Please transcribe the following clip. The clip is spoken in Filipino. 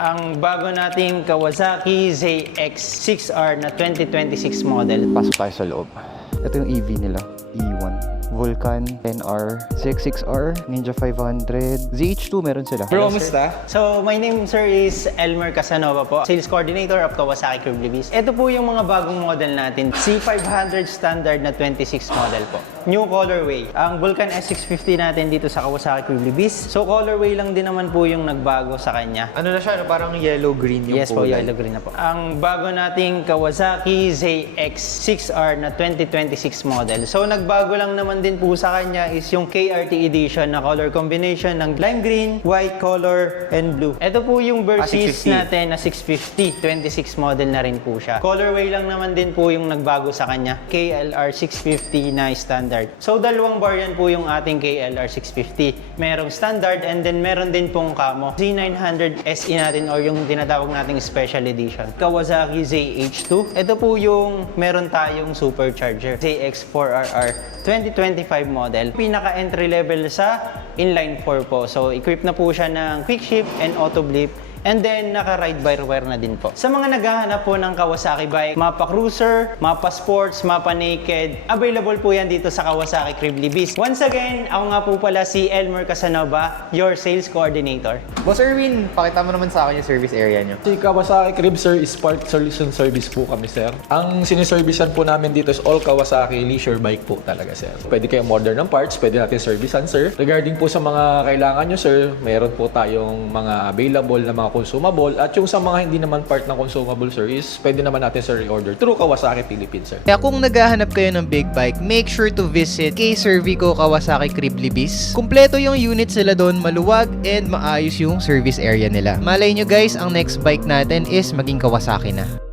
ang bago nating Kawasaki ZX-6R na 2026 model. Pasok tayo sa loob. Ito yung EV nila, E1. Vulcan, NR, ZX6R, Ninja 500, ZH2 meron sila. Bro, kamusta? So, my name sir is Elmer Casanova po, Sales Coordinator of Kawasaki Curb Libis. Ito po yung mga bagong model natin, C500 standard na 26 model po. New colorway. Ang Vulcan S650 natin dito sa Kawasaki Curb Libis. So, colorway lang din naman po yung nagbago sa kanya. Ano na siya, parang yellow-green yung Yes po, kulay. yellow green na po. Ang bago nating Kawasaki ZX-6R na 2026 model. So, nagbago lang naman din po sa kanya is yung KRT edition na color combination ng lime green, white color, and blue. Ito po yung Versys 650. natin na 650. 26 model na rin po siya. Colorway lang naman din po yung nagbago sa kanya. KLR 650 na standard. So, dalawang variant po yung ating KLR 650. Merong standard and then meron din pong camo. Z900 SE natin or yung tinatawag nating special edition. Kawasaki ZH2. Ito po yung meron tayong supercharger. ZX4RR 2025 model. Pinaka-entry level sa inline 4 po. So, equipped na po siya ng quick shift and auto blip. And then, naka-ride-by-wire na din po. Sa mga naghahanap po ng Kawasaki bike, mapa cruiser, mapa sports, mapa naked, available po yan dito sa Kawasaki Curb Libis. Once again, ako nga po pala si Elmer Casanova, your sales coordinator. Boss Erwin, pakita mo naman sa akin yung service area nyo. Si Kawasaki Crib Sir is part solution service po kami, sir. Ang siniservicean po namin dito is all Kawasaki leisure bike po talaga, sir. Pwede kayong order ng parts, pwede natin servicean, sir. Regarding po sa mga kailangan nyo, sir, meron po tayong mga available na mga consumable. At yung sa mga hindi naman part ng consumable, sir, is pwede naman natin, sir, i-order through Kawasaki Philippines, sir. Kaya kung naghahanap kayo ng big bike, make sure to visit K-Servico Kawasaki Crib Libis. Kumpleto yung unit sila doon, maluwag and maayos yung service area nila. Malay nyo guys, ang next bike natin is maging Kawasaki na.